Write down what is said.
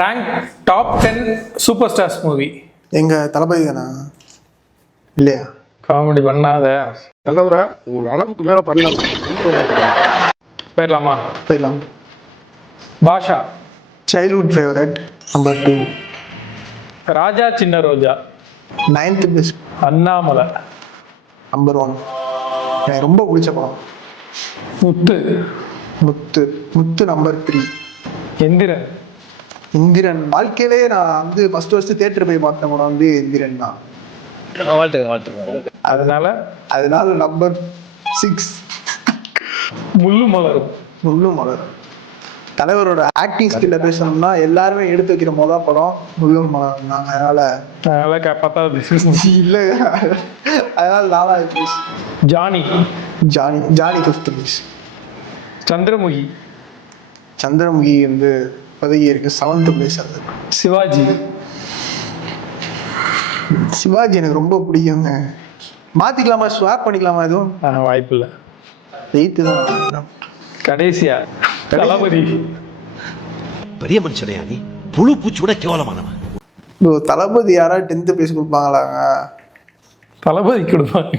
Rank top 10 super stars movie. எங்க தளபதி தானா இல்லையா? காமெடி பண்ணாத. நல்லவரா ஒரு அளவுக்கு மேல பண்ணலாம். போயிடலாமா? போயிடலாம். Baasha. Childhood favourite number 2. Raja Chinna Roja. 9th best. Annamalai. Number 1. எனக்கு ரொம்ப பிடிச்ச படம் முத்து. முத்து. முத்து நம்பர் 3. எந்திரன். இந்திரன். வாழ்க்கையிலே நான் வந்து ஃபர்ஸ்ட் தியேட்டர் போய் பார்த்த படம் வந்து எந்திரன் தான். அதனால நம்பர் 6. முள்ளு மலரும். முள்ளு மலரும். தலைவரோட ஆக்டிங் ஸ்கில்ல பேசணும்னா எல்லாருமே எடுத்து வைக்கிற மொதல் படம் முள்ளு மலரும் தான். அதனால இல்ல, அதனால 4வது place. Johnny. Johnny 5th place. Chandramukhi. Chandramukhi வந்து பதவி இருக்கு 7th பிளேஸ். அது சிவாஜி. சிவாஜி எனக்கு ரொம்ப பிடிக்குங்க. மாத்திக்கலாமா? ஸ்வாப் பண்ணிக்கலாமா? எதுவும் வாய்ப்பு இல்லை. 8th தான். கடைசியா தளபதி. பெரிய மனுஷனையா நீ? புழு பூச்சி விட கேவலமானவன். தளபதி யாராவது 10th பிளேஸ் கொடுப்பாங்களாங்க? தளபதி கொடுப்பாங்க.